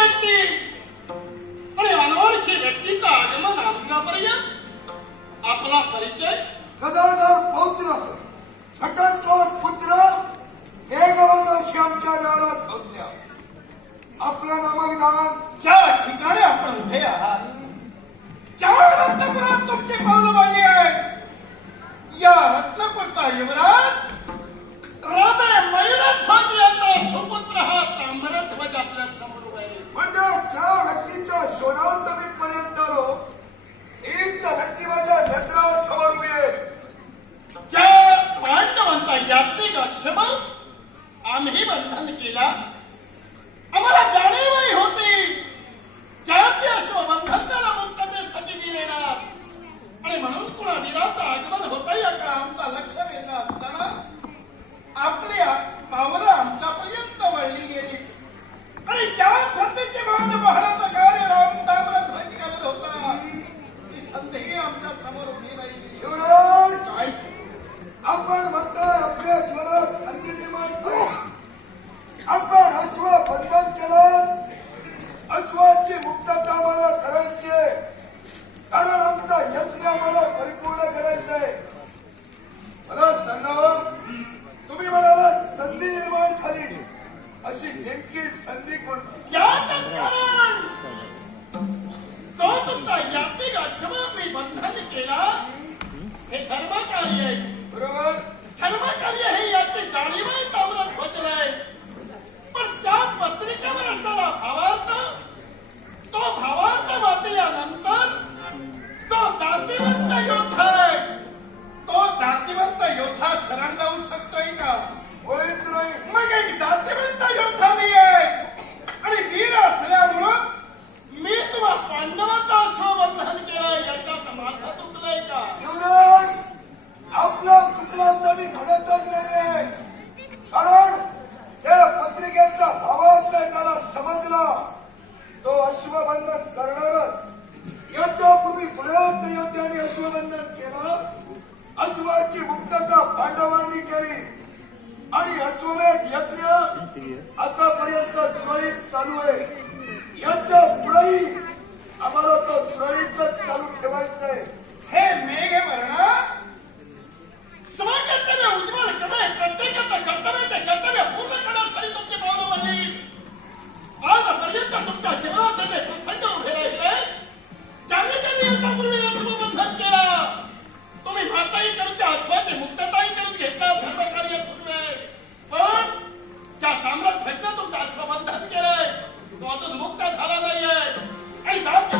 व्यक्ती. आणि अनोळखी व्यक्तीचं आगमन आमच्यापर्यंत? आपला परिचय? गदाधर पौत्र पुत्र हे गवनाशी आमच्या देवाला संज्ञा आपलं नामविधान ज्या ठिकाणी आपण उभे आहात चार तुमचे पाव आश्रम आम्ही बंधन केला. आम्हाला जाणीवही होती. चार ते अश्व बंधनला म्हणतात सटी गिरेणार आणि म्हणून कुणा विराचं आगमन होता का आमचा लक्ष वेधला असताना आपली पावलं आमच्यापर्यंत वळली गेली. आणि त्या संधीची मान पाहण्याचं कार्य राम तामराज करत होता ती संधी आमच्यासमोर उभी राहिली. आपण म्हणतोय आपल्या जीवनात समापी बंधन केला हे धर्म कार्य आहे बरोबर धर्म कार्य हे याचे जाणीव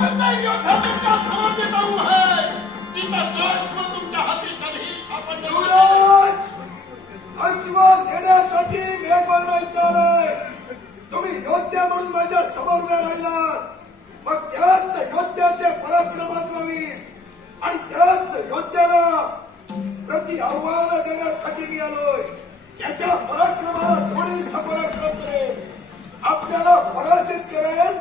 त्यांना योद्धांच्या समाज जाऊ आहे तिचा नाश तुमच्या हाती कधीही सापडला अश्व घेण्यासाठी मेघवर नाही तुम्ही योद्धा म्हणून माझ्यासमोर उभ्या राहिला मग त्यात योद्ध्याचे पराक्रमात व्हावी आणि त्यात योद्ध्याला प्रति आव्हान देण्यासाठी मी आलोय त्याच्या पराक्रमाला थोडीसा पराक्रम करेल आपल्याला पराजित करेल.